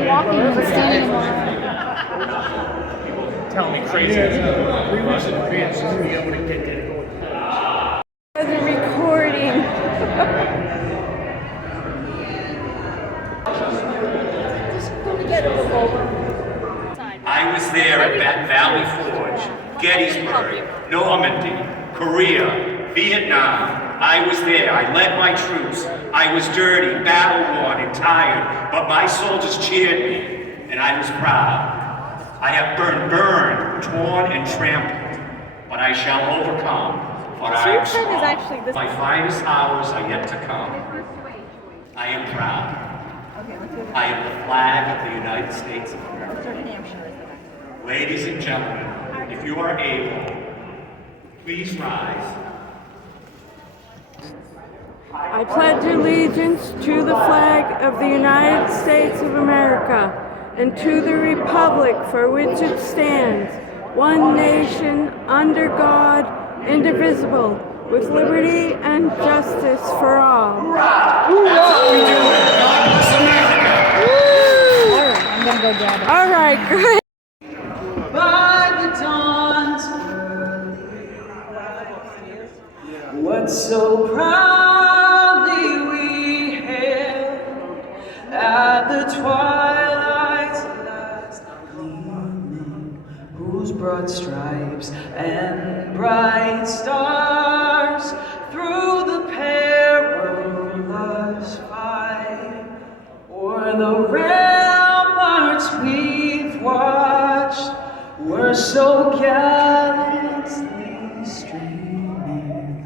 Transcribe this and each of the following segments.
Walking and standing Tell me crazy. 3 weeks in advance to be able to get there to go. The recording. I was there at Valley Forge, Gettysburg, Normandy, Korea, Vietnam. I was there. I led my troops. I was dirty, battle-worn, and tired, but my soldiers cheered me, and I was proud. I have burned, torn, and trampled, but I shall overcome, for I am strong. My finest hours are yet to come. I am proud. I am the flag of the United States of America. Ladies and gentlemen, if you are able, please rise. I pledge allegiance to the flag of the United States of America and to the republic for which it stands, one nation, under God, indivisible, with liberty and justice for all. That's how we do it. God bless America. Alright, I'm gonna go grab it. All right, great. By the dawn's early, what so proudly we hailed at the twilight's last gleaming, whose broad stripes and bright stars through the perilous fight o'er the ramparts we've watched were so gallantly streaming,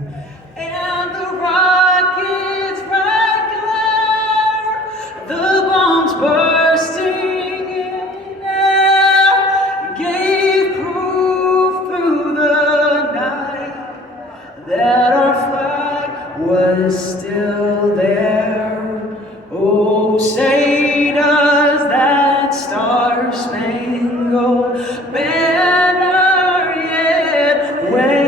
and the rockets' bright glare, the bombs bursting in air, gave proof through the night that our flag was still there. Oh, say does that star-spangled banner yet wave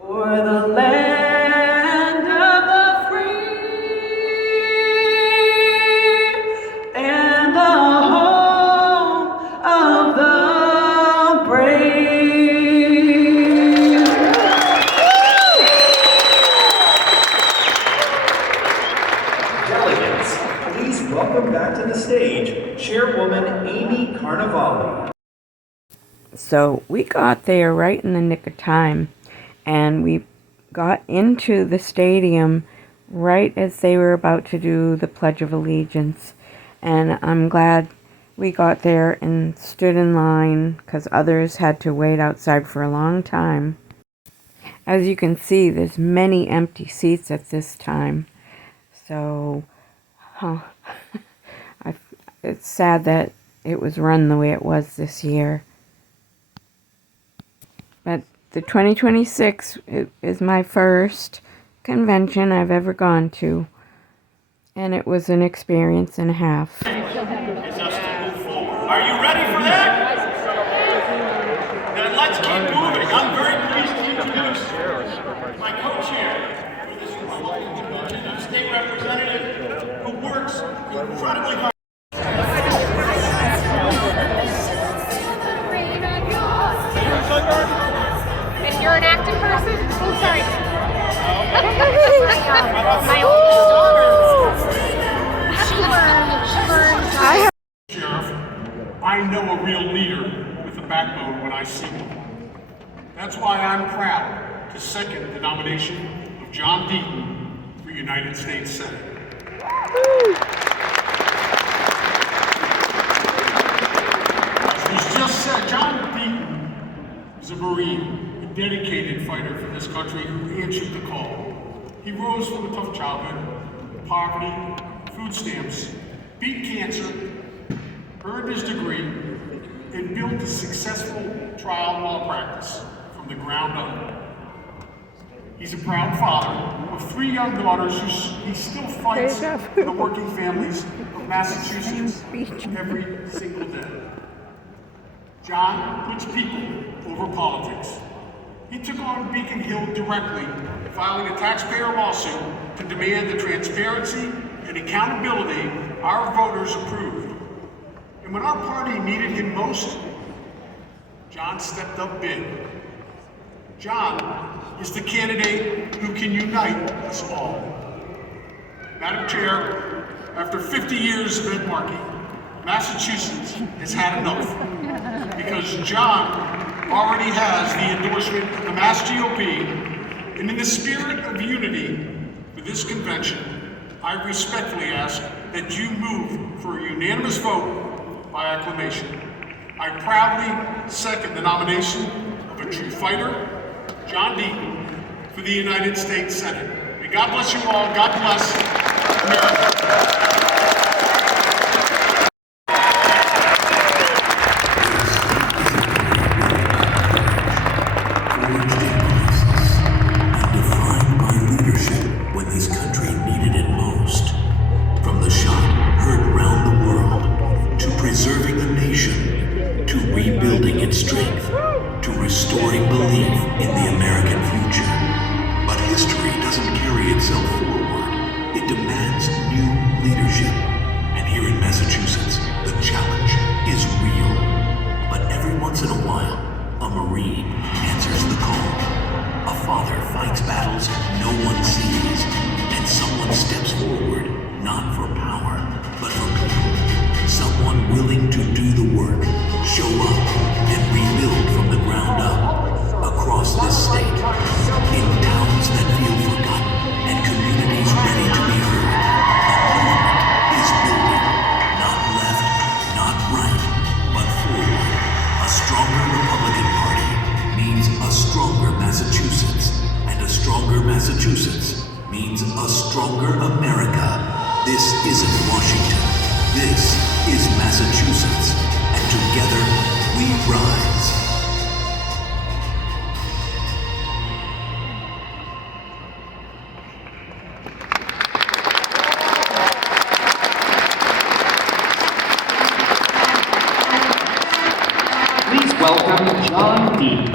o'er the land of the free and the home of the brave? Delegates, please welcome back to the stage Chairwoman Amy Carnevale. So we got there right in the nick of time, and we got into the stadium right as they were about to do the Pledge of Allegiance. And I'm glad we got there and stood in line because others had to wait outside for a long time. As you can see, there's many empty seats at this time. So, it's sad that it was run the way it was this year. But the 2026 is my first convention I've ever gone to. And it was an experience and a half. Is us to move forward. Are you ready for that? Then let's keep moving. I'm very pleased to introduce my co-chair for this Republican convention, a state representative who works incredibly hard. If you're an active person, oh sorry. My oldest daughter. She learned. Sheriff, I know a real leader with a backbone when I see one. That's why I'm proud to second the nomination of John Deaton for United States Senate. As was just said, John Deaton is a Marine, a dedicated fighter for this country who answered the call. He rose from a tough childhood, poverty, food stamps, beat cancer, earned his degree, and built a successful trial law practice from the ground up. He's a proud father of 3 young daughters who he still fights for the working families of Massachusetts every single day. John puts people over politics. He took on Beacon Hill directly filing a taxpayer lawsuit to demand the transparency and accountability our voters approved. And when our party needed him most, John stepped up big. John is the candidate who can unite us all. Madam Chair, after 50 years of Ed Markey, Massachusetts has had enough because John already has the endorsement of the Mass GOP, and in the spirit of unity for this convention, I respectfully ask that you move for a unanimous vote by acclamation. I proudly second the nomination of a true fighter, John Deaton, for the United States Senate. May God bless you all. God bless America. Defined by leadership when this country needed it most. From the shot heard round the world, to preserving the nation, to rebuilding its strength, to restoring belief in the American future. But history doesn't carry itself forward. It demands new leadership. And here in Massachusetts, the challenge is real. But every once in a while, a Marine answers the call. A father fights battles no one sees, and someone steps forward, not for power, but for people. Someone willing to do the work, show up, and rebuild from the ground up. Across this state, in towns that feel forgotten, and communities ready to be heard, a movement is building. Not left, not right, but forward. A stronger Republican Party means a stronger Massachusetts, and a stronger Massachusetts means a stronger America. This isn't Washington. This is Massachusetts, and together we rise. Please welcome John Deaton.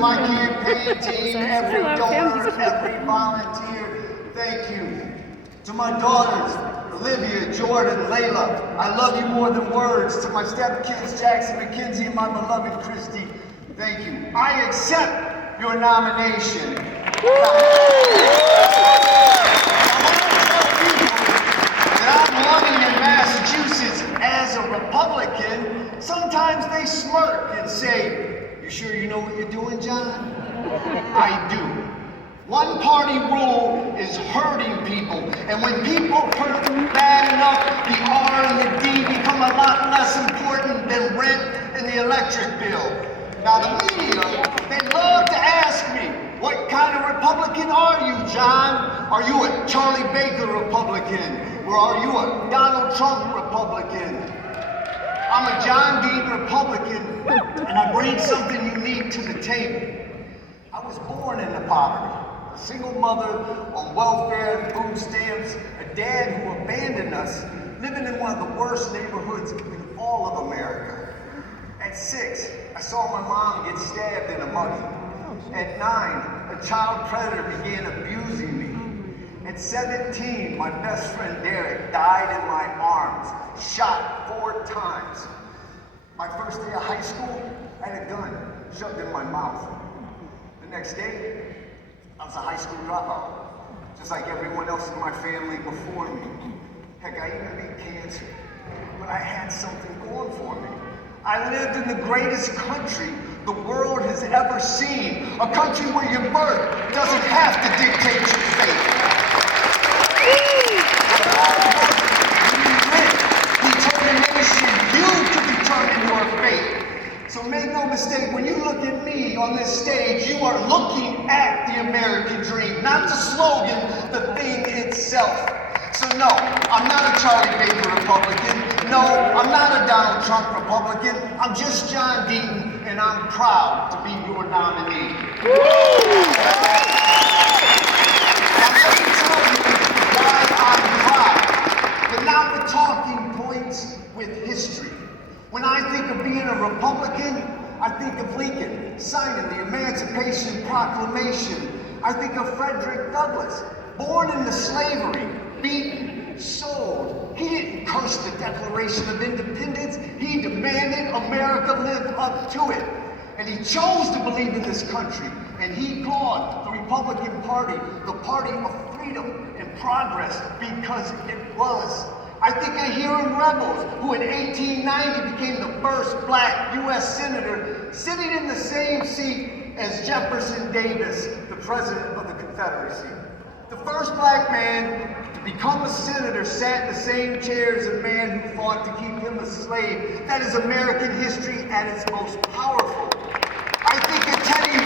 my campaign team, every donor, every volunteer, thank you. To my daughters, Olivia, Jordan, Layla, I love you more than words. To my stepkids, Jackson, McKenzie, and my beloved Christy, thank you. I accept your nomination. I'm running in Massachusetts as a Republican. Sometimes they smirk and say, "You sure you know what you're doing, John?" I do. One-party rule is hurting people, and when people hurt bad enough, the R and the D become a lot less important than rent and the electric bill. Now the media, they love to ask me, "What kind of Republican are you, John? Are you a Charlie Baker Republican? Or are you a Donald Trump Republican?" I'm a John Deaton Republican, and I bring something unique to the table. I was born into poverty. A single mother on welfare and food stamps, a dad who abandoned us, living in one of the worst neighborhoods in all of America. At 6, I saw my mom get stabbed in a muggy. At 9, a child predator began abusing me. At 17, my best friend Derek died in my arms, shot 4 times. My first day of high school, I had a gun shoved in my mouth. The next day, I was a high school dropout, just like everyone else in my family before me. Heck, I even beat cancer, but I had something going for me. I lived in the greatest country the world has ever seen, a country where your birth doesn't have to dictate your fate. Determination, you can determine your fate. no mistake, when you look at me on this stage, you are looking at the American dream, not the slogan, the thing itself. So no, I'm not a Charlie Baker Republican. No, I'm not a Donald Trump Republican. I'm just John Deaton, and I'm proud to be your nominee. Now let me tell you why I'm proud, but not with talking points, with history. When I think of being a Republican, I think of Lincoln signing the Emancipation Proclamation. I think of Frederick Douglass, born into slavery, beaten, sold. He didn't curse the Declaration of Independence. He demanded America live up to it. And he chose to believe in this country. And he called the Republican Party the party of freedom and progress because it was. I think of Hiram Rebels, who in 1890 became the first black U.S. senator, sitting in the same seat as Jefferson Davis, the president of the Confederacy. The first black man to become a senator sat in the same chair as a man who fought to keep him a slave. That is American history at its most powerful. I think of Teddy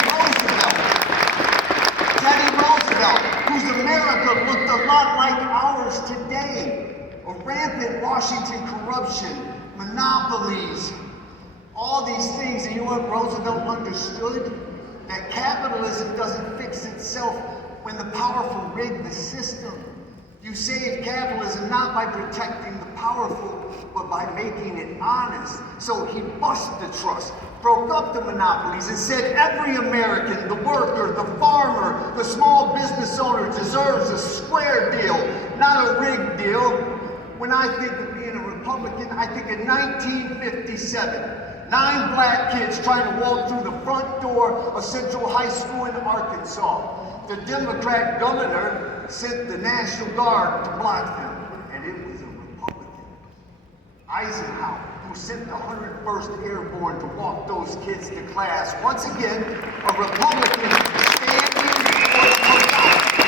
Roosevelt, whose America looked a lot like ours today. A rampant Washington corruption, monopolies, all these things. And you know what Roosevelt understood? That capitalism doesn't fix itself when the powerful rig the system. You save capitalism not by protecting the powerful, but by making it honest. So he busted the trust, broke up the monopolies, and said every American, the worker, the farmer, the small business owner deserves a square deal, not a rigged deal. When I think of being a Republican, I think of 1957. 9 black kids trying to walk through the front door of Central High School in Arkansas. The Democrat governor sent the National Guard to block them, and it was a Republican. Eisenhower, who sent the 101st Airborne to walk those kids to class. Once again, a Republican standing for the forgotten.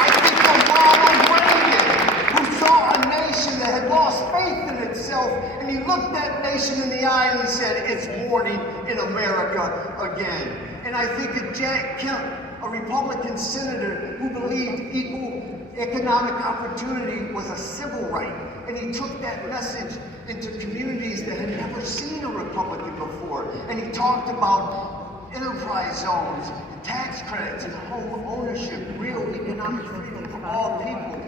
I think of Ronald Reagan, who saw a nation that had lost faith in itself, and he looked that nation in the eye and he said, "It's morning in America again." And I think of Jack Kemp, a Republican senator who believed equal economic opportunity was a civil right. And he took that message into communities that had never seen a Republican before. And he talked about enterprise zones, tax credits, and home ownership, real economic freedom for all people.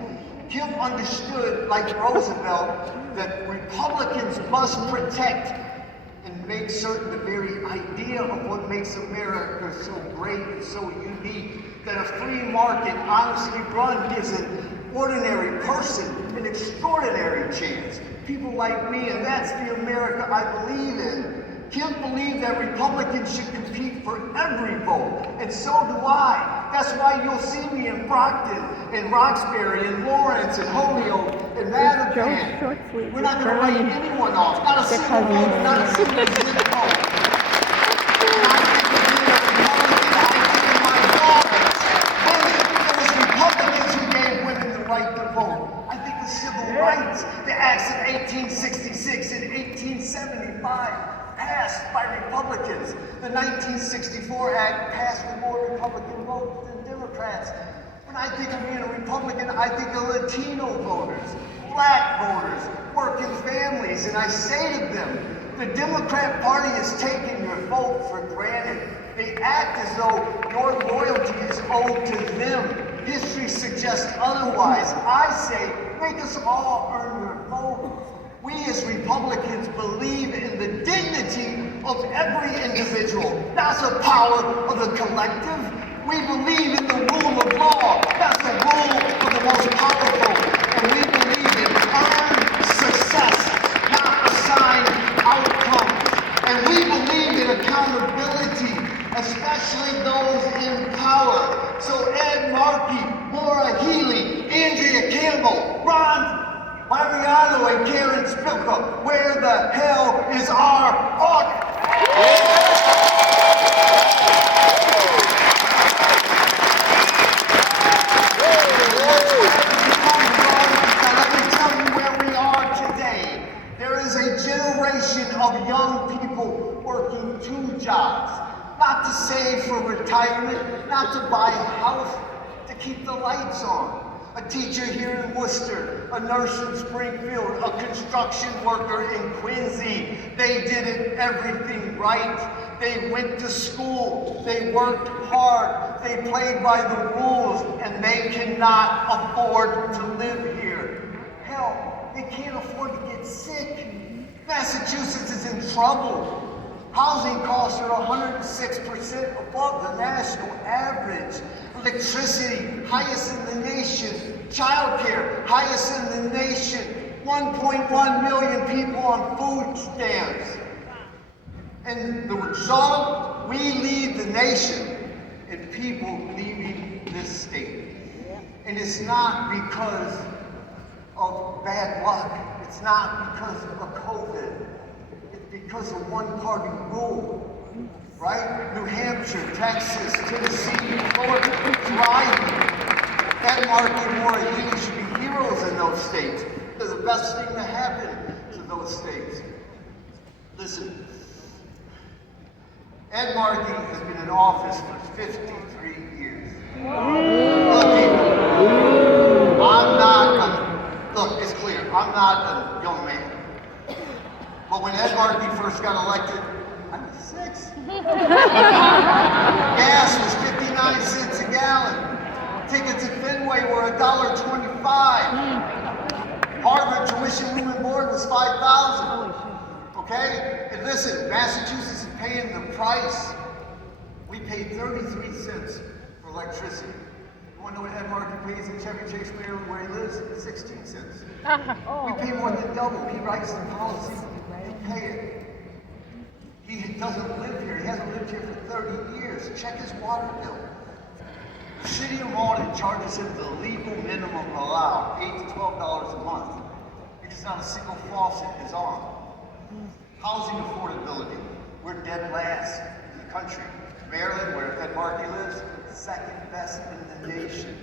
Kemp understood, like Roosevelt, that Republicans must protect and make certain the very idea of what makes America so great and so unique, that a free market, honestly run, gives an ordinary person an extraordinary chance. People like me, and that's the America I believe in. Kemp believed that Republicans should compete for every vote, and so do I. That's why you'll see me in Brockton, in Roxbury, in Lawrence, in Holyoke, in Mattapan. We're not going to write anyone off. Not a single vote, not a single zip code. And I think of being a Republican, I think of my daughters. It was Republicans who gave women the right to vote. I think of civil rights, the acts of 1866 and 1875. Passed by Republicans. The 1964 Act passed with more Republican votes than Democrats. When I think of being a Republican, I think of Latino voters, black voters, working families, and I say to them, the Democrat Party is taking your vote for granted. They act as though your loyalty is owed to them. History suggests otherwise. I say, make us all earn your vote. We as Republicans believe in the dignity of every individual, not the power of the collective. We believe in the rule of law, that's the rule of the most powerful. And we believe in earned success, not assigned outcomes. And we believe in accountability, especially those in power. So Ed Markey, Maura Healey, Andrea Campbell, Ron Mariano, and Karen Spilka, where the hell is our audit? Now let me tell you where we are today. There is a generation generation of young people working 2 jobs, not to save for retirement, not to buy a house, to keep the lights on. A teacher here in Worcester, a nurse in Springfield, a construction worker in Quincy. They did it everything right. They went to school, they worked hard, they played by the rules, and they cannot afford to live here. Hell, they can't afford to get sick. Massachusetts is in trouble. Housing costs are 106% above the national average. Electricity, highest in the nation. Childcare, highest in the nation. 1.1 million people on food stamps. And the result, we lead the nation in people leaving this state. And it's not because of bad luck. It's not because of COVID. It's because of one-party rule. Right? New Hampshire, Texas, Tennessee, Florida, thriving. Ed Markey and Maura Healey should be heroes in those states. They're the best thing to happen to those states. Listen, Ed Markey has been in office for 53 years. Look, people, look, it's clear, I'm not a young man. But when Ed Markey first got elected, I was 6. Gas was 59 cents a gallon. Tickets at Fenway were $1.25. Harvard tuition room and board was $5,000. Okay? And listen, Massachusetts is paying the price. We pay 33 cents for electricity. You want to know what Ed Markey pays in Chevy Chase, Maryland, where he lives? 16 cents. We pay more than double. He writes the policy. We pay it. He doesn't live here. He hasn't lived here for 30 years. Check his water bill. The city of Malden charges him the legal minimum allowed, $8 to $12 a month, because not a single faucet is on. Housing affordability. We're dead last in the country. Maryland, where Ed Markey lives, second best in the nation.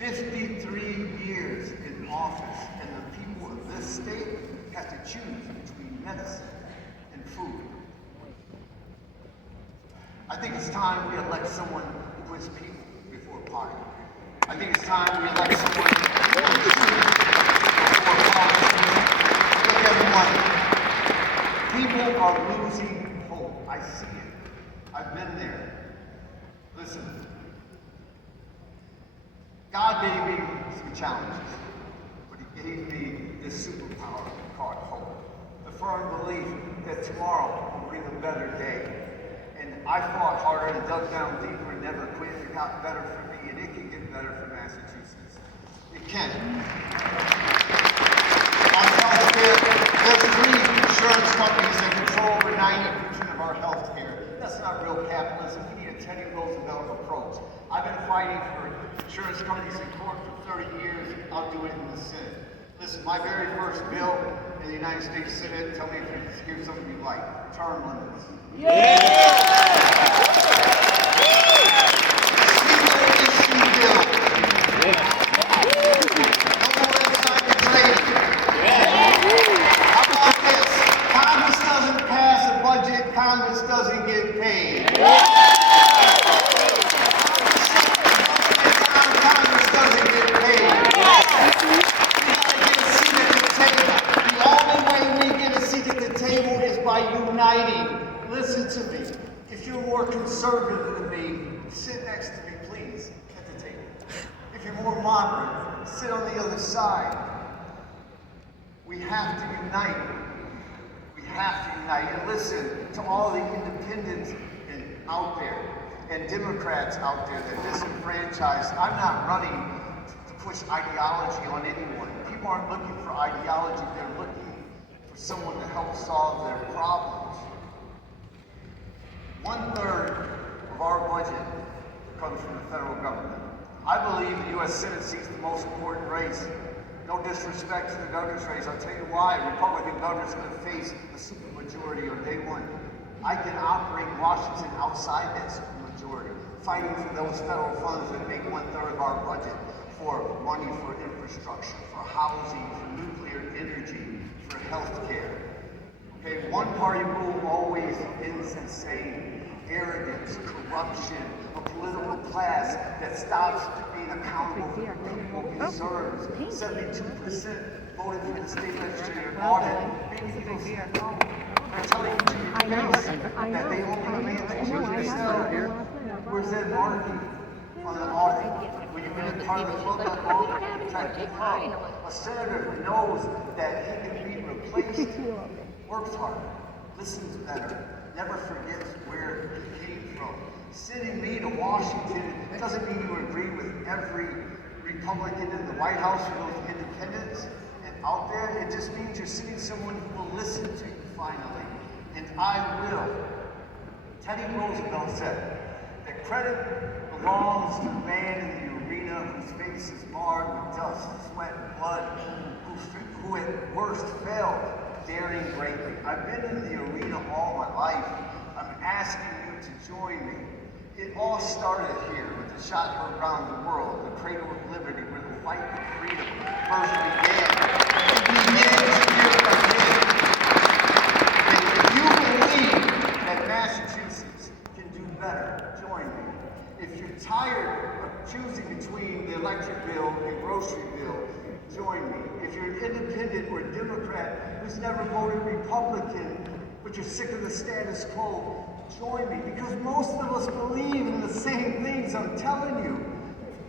53 years in office, and the people of this state have to choose between medicine and food. I think it's time we elect someone who puts people before party. I think it's time we elect someone who puts people before politics. Look, everyone, people are losing hope. I see it. I've been there. Listen, God gave me some challenges, but He gave me this superpower called hope. The firm belief that tomorrow will bring a better day. And I fought harder and dug down deeper and never quit. It got better for me, and it can get better for Massachusetts. It can. On healthcare, there's 3 insurance companies that control over 90% of our health care. That's not real capitalism. We need a Teddy Roosevelt approach. I've been fighting for insurance companies in court for 30 years. I'll do it in the Senate. Listen, my very first bill in the United States Senate, tell me if here's something you like, term limits. Yeah! Single issue bill. No more insider trading. How about this? Congress doesn't pass a budget, Congress doesn't get paid. Congress doesn't get paid. The only way we get a seat at the table is by uniting. Listen to me. If you're more conservative than me, sit next to me, please, at the table. If you're more moderate, sit on the other side. We have to unite. We have to unite. And listen to all the independents out there and Democrats out there that disenfranchised. I'm not running to push ideology on anyone. People aren't looking for ideology. They're looking for someone to help solve their problems. 1/3 of our budget comes from the federal government. I believe the U.S. Senate seats the most important race. No disrespect to the governor's race. I'll tell you why. Republican governors are going to face a supermajority on day 1. I can operate Washington outside that supermajority, fighting for those federal funds that make 1/3 of our budget, for money for infrastructure, for housing, for nuclear energy, for health care. one-party rule always ends in saying arrogance, corruption, a political class that stops being accountable for the people it serves. 72% voted for the state legislature audit. Making people say no. They're telling you to your face that they only demand to change their salary. Where's that monarchy on the audit? When you've been part of the club that long, a senator who knows that he can be replaced, works harder, listens better, never forgets where he came from. Sending me to Washington doesn't mean you agree with every Republican in the White House or those independents and out there. It just means you're sending someone who will listen to you finally. And I will. Teddy Roosevelt said that credit belongs to the man in the arena whose face is marred with dust, sweat, and blood, who at worst failed, daring greatly. I've been in the arena all my life. I'm asking you to join me. It all started here with the shot heard around the world, the cradle of liberty, where the fight for freedom first began. It begins here again. And if you believe that Massachusetts can do better, join me. If you're tired of choosing between the electric bill and grocery bill, join me. If you're an independent or Democrat who's never voted Republican, but you're sick of the status quo, join me. Because most of us believe in the same things I'm telling you.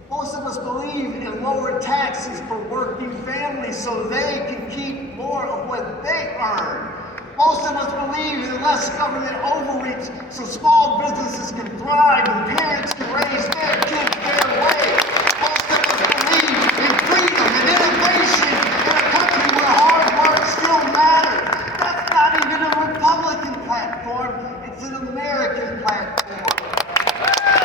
Most of us believe in lower taxes for working families so they can keep more of what they earn. Most of us believe in less government overreach so small businesses can thrive and parents can raise their kids their way. Most of us believe in freedom and innovation in a country where hard work still matters. That's not even a Republican platform, it's an American platform.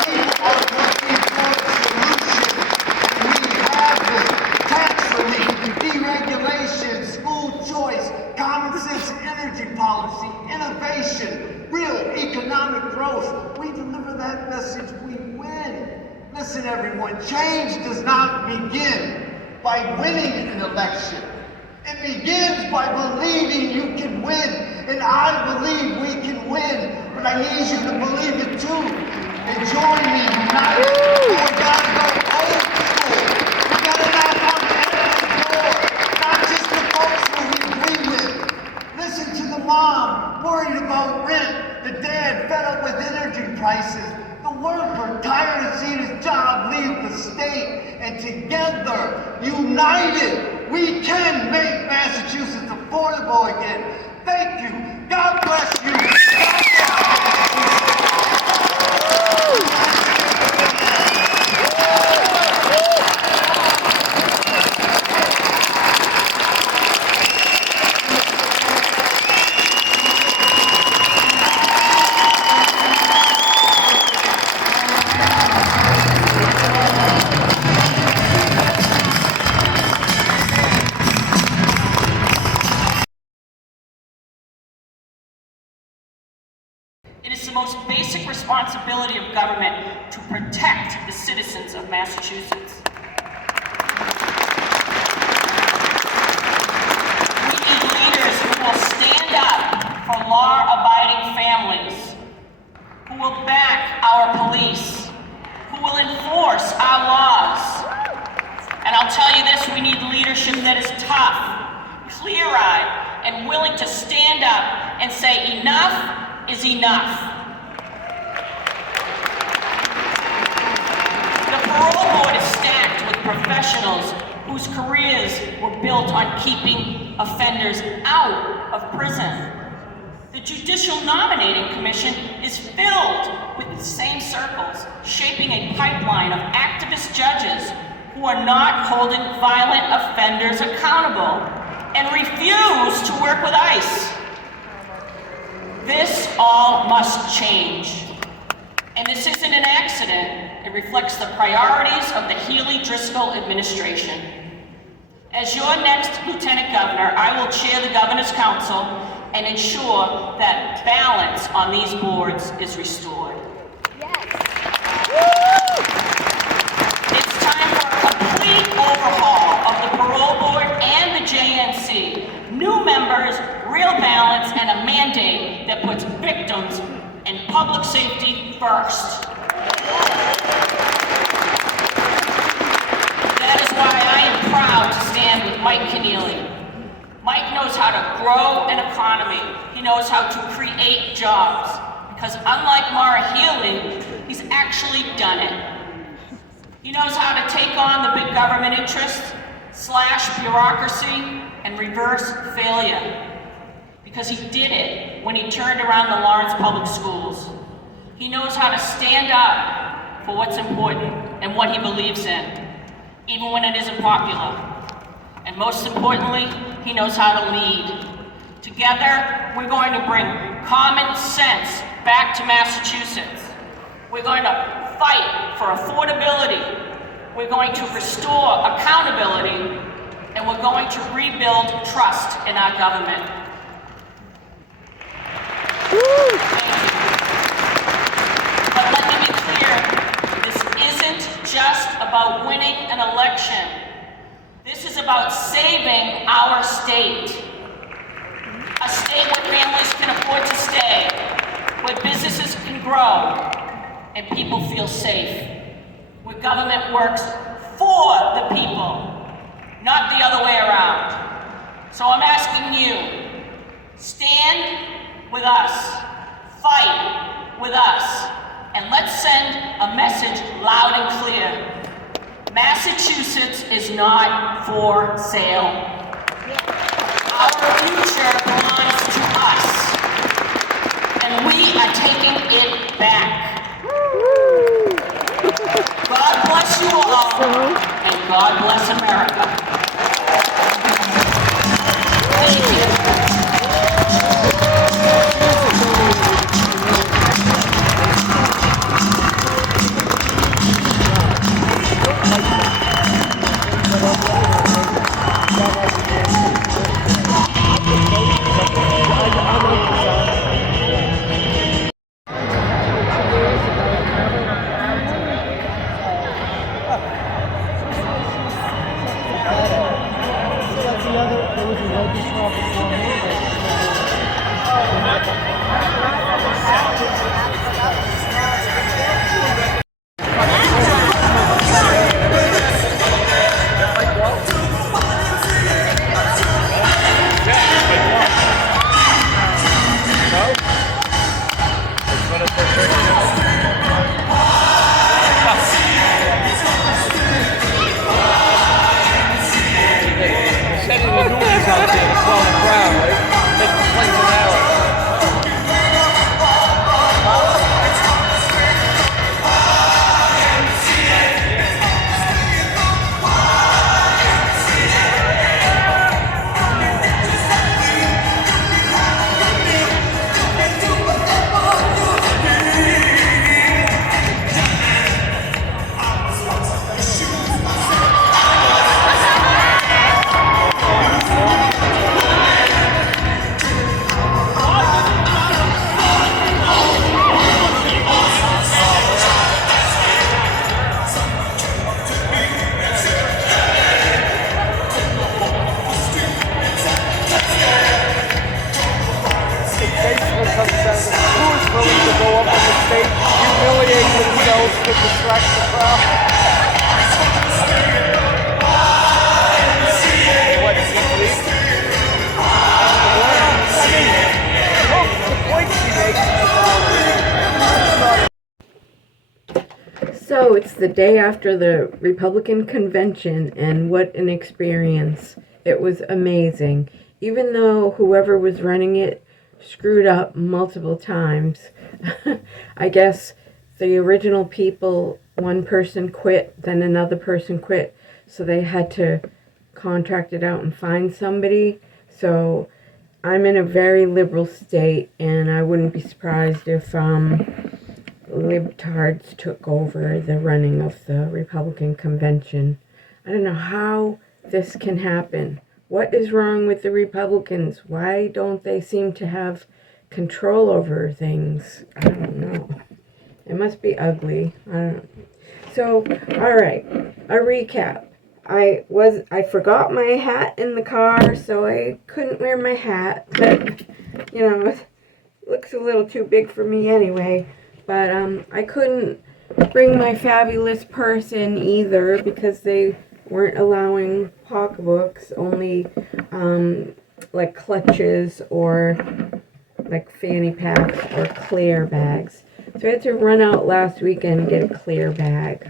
People are looking for a solution, and we have it. Tax relief, deregulation, school choice, common sense energy policy, innovation, real economic growth. We deliver that message, we win. Listen everyone, change does not begin by winning an election. It begins by believing you can win, and I believe we can win, but I need you to believe it too. And join me united. We gotta go old school. We gotta knock on every door, not just the folks who we agree with. Listen to the mom worried about rent, the dad fed up with energy prices, the worker tired of seeing his job leave the state, and together, united, we can make Massachusetts affordable again. Thank you. God bless you. God bless It is the most basic responsibility of government to protect the citizens of Massachusetts. We need leaders who will stand up for law-abiding families, who will back our police, who will enforce our laws. And I'll tell you this, we need leadership that is tough, clear-eyed, and willing to stand up and say enough is enough. The parole board is stacked with professionals whose careers were built on keeping offenders out of prison. The Judicial Nominating Commission is filled with the same circles, shaping a pipeline of activist judges who are not holding violent offenders accountable and refuse to work with ICE. This all must change. And this isn't an accident. It reflects the priorities of the Healey-Driscoll administration. As your next Lieutenant Governor, I will chair the Governor's Council and ensure that balance on these boards is restored. It's time for a complete overhaul of the parole board and the JNC. new members, real balance, and a mandate that puts victims and public safety first. That is why I am proud to stand with Mike Keneally. Mike knows how to grow an economy. He knows how to create jobs. Because unlike Maura Healey, he's actually done it. He knows how to take on the big government interests, slash bureaucracy, and reverse failure. Because he did it when he turned around the Lawrence Public Schools. He knows how to stand up for what's important and what he believes in, even when it isn't popular. And most importantly, he knows how to lead. Together, we're going to bring common sense back to Massachusetts. We're going to fight for affordability. We're going to restore accountability. And we're going to rebuild trust in our government. Thank you. But let me be clear, this isn't just about winning an election. This is about saving our state. A state where families can afford to stay, where businesses can grow, and people feel safe. Where government works for the people, not the other way around. So I'm asking you, stand with us, fight with us, and let's send a message loud and clear. Massachusetts is not for sale. Our future belongs to us, and we are taking it back. God bless you all, and God bless America. Thank you. So it's the day after the Republican convention, and what an experience. It was amazing. Even though whoever was running it screwed up multiple times, I guess the original people, one person quit, then another person quit, so they had to contract it out and find somebody. So I'm in a very liberal state, and I wouldn't be surprised if libtards took over the running of the Republican convention. I don't know how this can happen. What is wrong with the Republicans? Why don't they seem to have control over things? I don't know. It must be ugly. I don't know. So, all right, a recap. I forgot my hat in the car, so I couldn't wear my hat. But, you know, it looks a little too big for me anyway. But I couldn't bring my fabulous purse in either because they weren't allowing pocketbooks, only like clutches or like fanny packs or clear bags. So I had to run out last weekend and get a clear bag.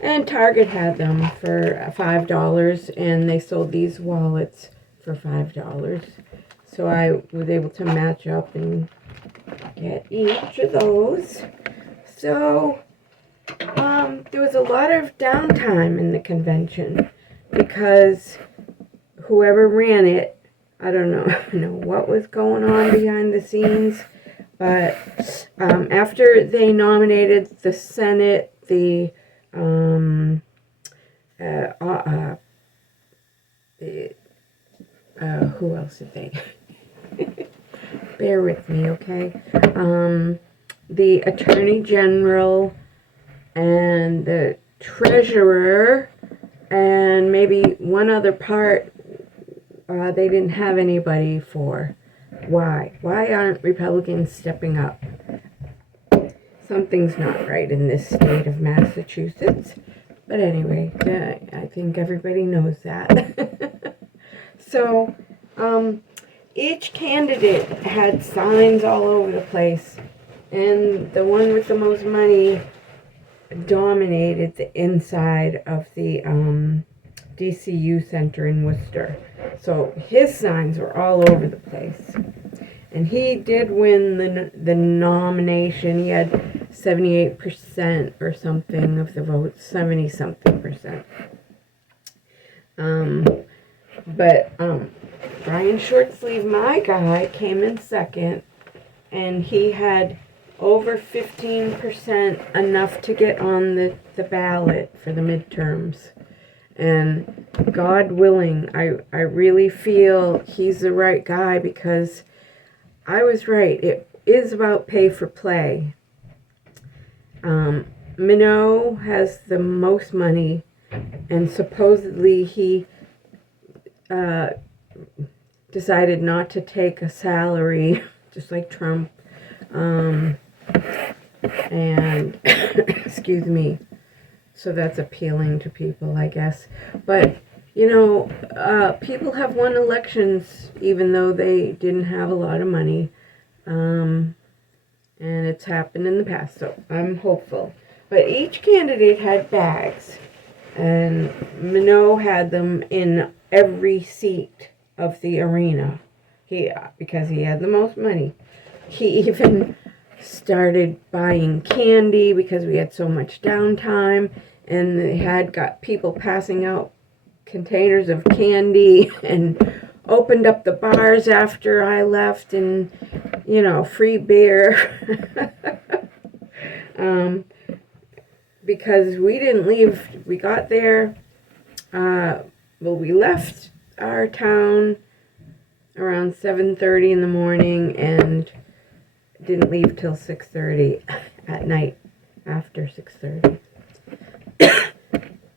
And Target had them for $5, and they sold these wallets for $5. So I was able to match up and get each of those. So there was a lot of downtime in the convention because whoever ran it, I don't know what was going on behind the scenes, but after they nominated the Senate, the who else did they? Bear with me, okay? The Attorney General and the Treasurer and maybe one other part they didn't have anybody for. Why? Why aren't Republicans stepping up? Something's not right in this state of Massachusetts. But anyway, I think everybody knows that. So, each candidate had signs all over the place. And the one with the most money dominated the inside of the DCU Center in Worcester. So his signs were all over the place. And he did win the nomination. He had 78% or something of the votes, 70-something percent. But Brian Shortsleeve, my guy, came in second, and he had over 15%, enough to get on the ballot for the midterms. And God willing, I really feel he's the right guy because I was right. It is about pay for play. Minot has the most money, and supposedly he decided not to take a salary, just like Trump. And excuse me. So that's appealing to people, I guess. But, you know, people have won elections even though they didn't have a lot of money. And it's happened in the past, so I'm hopeful. But each candidate had bags. And Minot had them in every seat of the arena. Because he had the most money. He even started buying candy because we had so much downtime, and they had got people passing out containers of candy and opened up the bars after I left, and you know, free beer. Because we didn't leave. We got there, we left our town around 7:30 in the morning and didn't leave till 6:30 at night, after 6:30.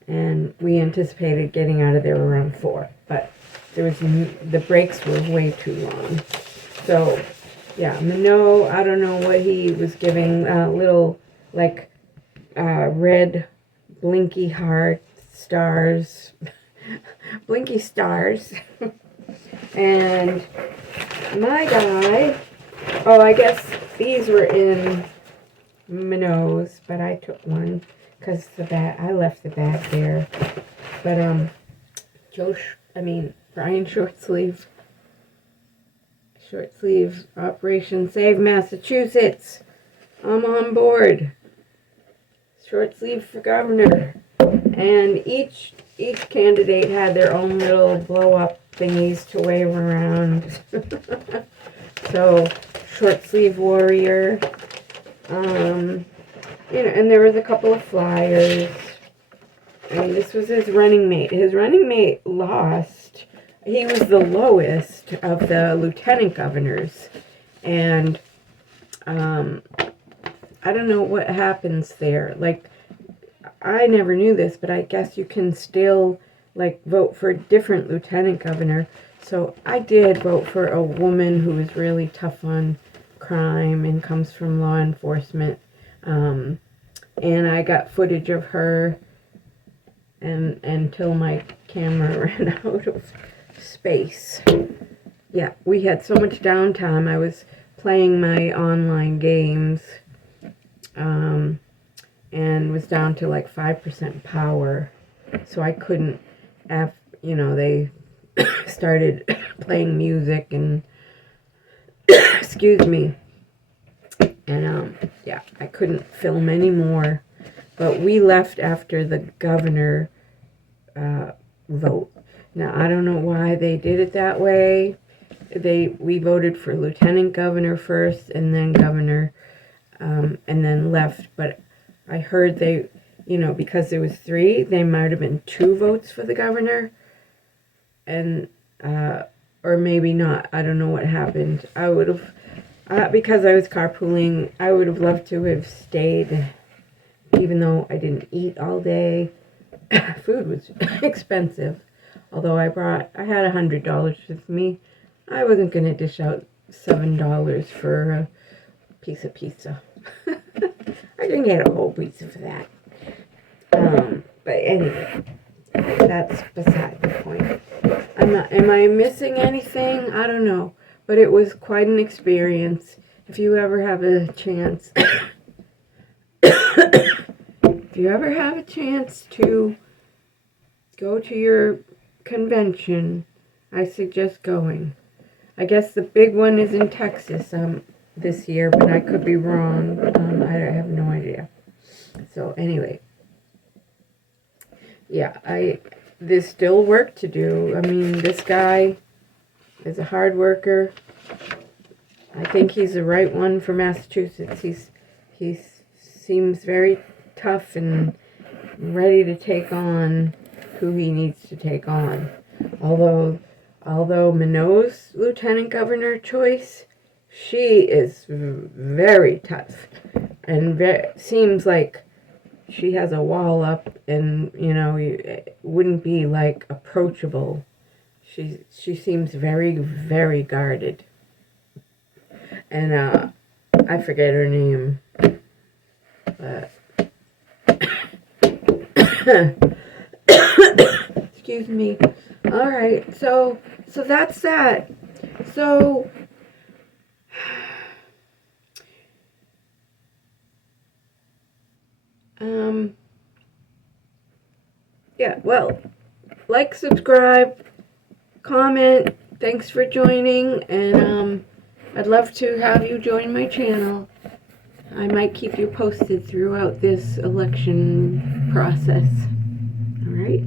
And we anticipated getting out of there around 4, but the breaks were way too long. So, yeah, Minot, I don't know what he was giving, little, like, red blinky heart stars, blinky stars. And my guy, I guess these were in Minot's, but I took one because I left the bag there. But Brian Shortsleeve, Operation Save Massachusetts. I'm on board. Shortsleeve for governor. And each candidate had their own little blow-up thingies to wave around. So, Shortsleeve warrior. And there was a couple of flyers. And this was his running mate. His running mate lost. He was the lowest of the lieutenant governors. And I don't know what happens there. Like, I never knew this, but I guess you can still like vote for a different lieutenant governor. So I did vote for a woman who is really tough on crime and comes from law enforcement. And I got footage of her and until my camera ran out of space. Yeah, we had so much downtime. I was playing my online games and was down to like 5% power. So I couldn't, they started playing music and, excuse me, and yeah, I couldn't film anymore. But we left after the governor vote. Now, I don't know why they did it that way. We voted for lieutenant governor first and then governor, and then left. But I heard they, because there was 3, they might have been 2 votes for the governor, and or maybe not. I don't know what happened. I would have, because I was carpooling, I would have loved to have stayed, even though I didn't eat all day. Food was expensive. Although I had $100 with me. I wasn't going to dish out $7 for a piece of pizza. I didn't get a whole pizza for that. But anyway, that's beside the point. Am I missing anything? I don't know. But it was quite an experience. If you ever have a chance, to go to your convention, I suggest going. I guess the big one is in Texas this year, but I could be wrong. I have no idea. So anyway, yeah, there's still work to do. I mean, this guy is a hard worker. I think he's the right one for Massachusetts. He seems very tough and ready to take on who he needs to take on. Although Minogue's lieutenant governor choice, she is very tough and seems like she has a wall up, and wouldn't be like approachable. She seems very, very guarded. And I forget her name, but excuse me. All right, so that's that. So yeah, well, like, subscribe, comment. Thanks for joining, and I'd love to have you join my channel. I might keep you posted throughout this election process. All right.